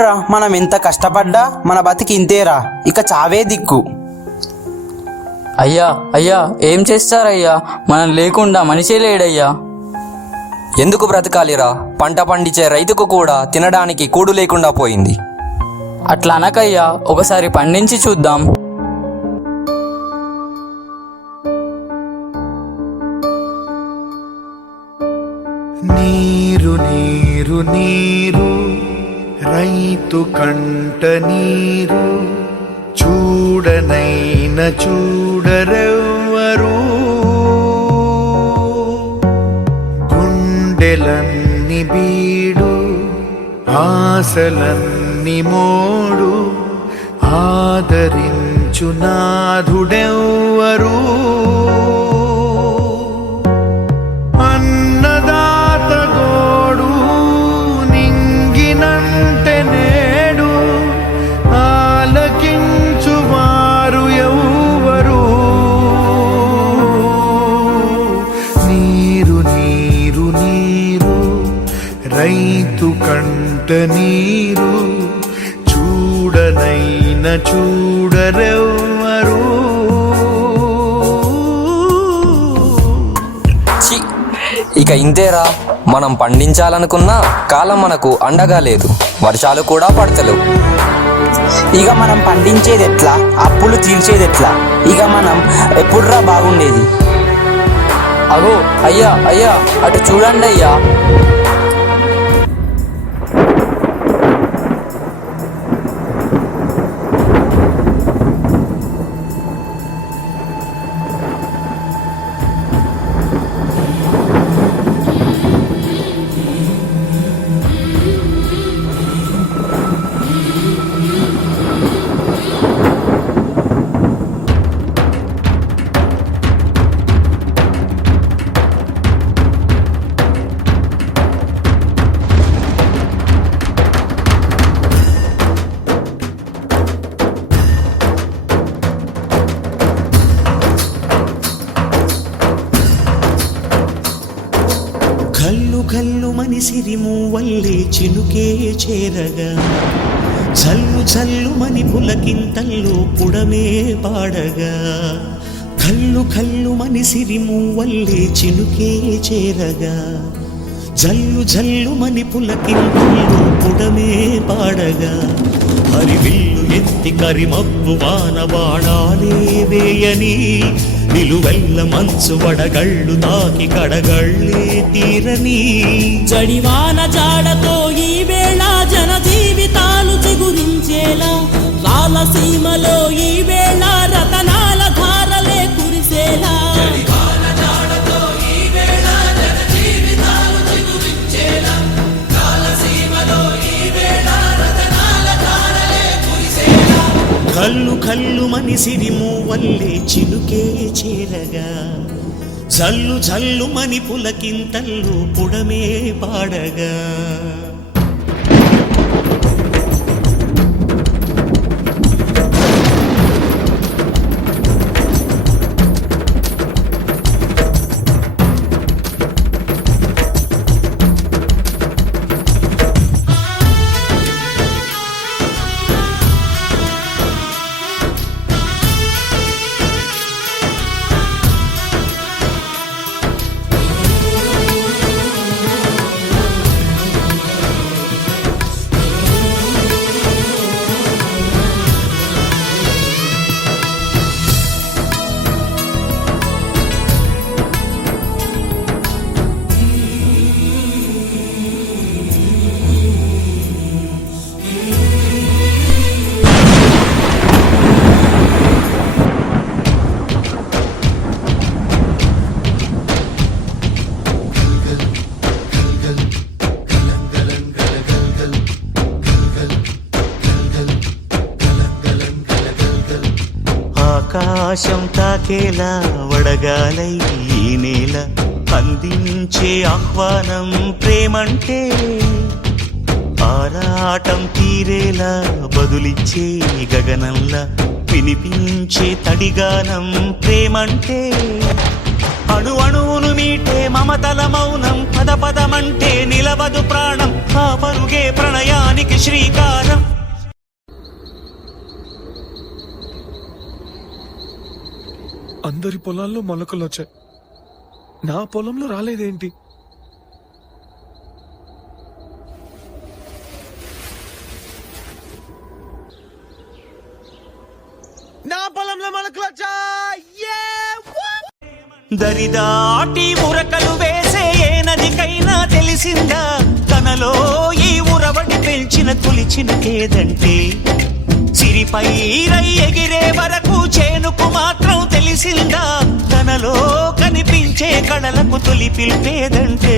అవునరా, మనం ఎంత కష్టపడ్డా మన బతికి ఇంతేరా, ఇక చావే దిక్కు. అయ్యా అయ్యా ఏం చేస్తారయ్యా, మనం లేకుండా మనిషే లేడయ్యా. ఎందుకు బ్రతకాలిరా? పంట పండించే రైతుకు కూడా తినడానికి కూడు లేకుండా పోయింది. అట్లా అనకయ్యా, ఒకసారి పండించి చూద్దాం. నీరు నీరు నీరు రైతు కంట నీరు, చూడనైన చూడరెవ్వరు. గుండెలన్ని బీడు ఆశలన్ని మోడు, ఆదరించు నాథుడెవ్వరు. అన్నదాత గోడు నింగినంటే నేడు, ఆలకించువారు ఎవ్వరు. నీరు నీరు నీరు రైతు కంట నీరు, చూడనైన చూడరెవ్వరు. ఇక ఇంతేరా, మనం పండించాలనుకున్నా కాలం మనకు అండగా లేదు, వర్షాలు కూడా పడతలేవు. ఇక మనం పండించేది ఎట్లా, అప్పులు తీర్చేది ఎట్లా? ఇక మనం ఎప్పుడురా బాగుండేది? అగో అయ్యా అయ్యా, అటు చూడండి అయ్యా. కల్లు కల్లు మనిసిరి మూవల్లే చినుకే చేరగా, చల్లు చల్లు మని పులకింతల్లో పుడమే పాడగా. కల్లు కల్లు మనిసిరి మూవల్లే చినుకే చేరగా, జల్లు జల్లు మని పులకింతల్లో పుడమే పాడగా. హరివిల్లు ఎత్తి కరిమబ్బు వాన బాణాలే వేయని, నిలువెల్ల మంచు వడగళ్ళు తాకి కడగళ్ళే తీరని. జడివాన జాడతో ఈ వేళ జన జీవితాలు చిగురించేలా, రాలసీమలో ఈ వేళ రతనాల ధారలే కురిసేలా. కల్లు కల్లు మనిసిరి మూవల్లే చినుకే చేరగా, జల్లు జల్లు మని పులకింతల్లు పుడమే పాడగా. ఆకాశం తాకేలా వడగాలై ఈ నేల అందించే ఆహ్వానం ప్రేమంటే, ఆరాటం తీరేలా బదులిచ్చే గగనంలా వినిపించే తడిగానం ప్రేమంటే. అణు అణువును మీటే మమతల మౌనం, పద పదమంటే నిలవదు ప్రాణం, ఆ పరుగే ప్రణయానికి శ్రీకారం. అందరి పొలాల్లో మొలకలు వచ్చాయి, నా పొలంలో రాలేదేంటి? నా పొలంలో మొలకలు వచ్చాయి. దరిదాటి ఉరకలు వేసే ఏ నదికైనా తెలిసిందా తనలో ఈ ఉరవడి పెంచిన తొలిచిన కేదంటే? సిరిపై రై ఎగిరే వరకు చేనుకు మాత్రం తెలిసిందా తనలో కనిపించే కళలకు తొలి పిలిపేదంటే?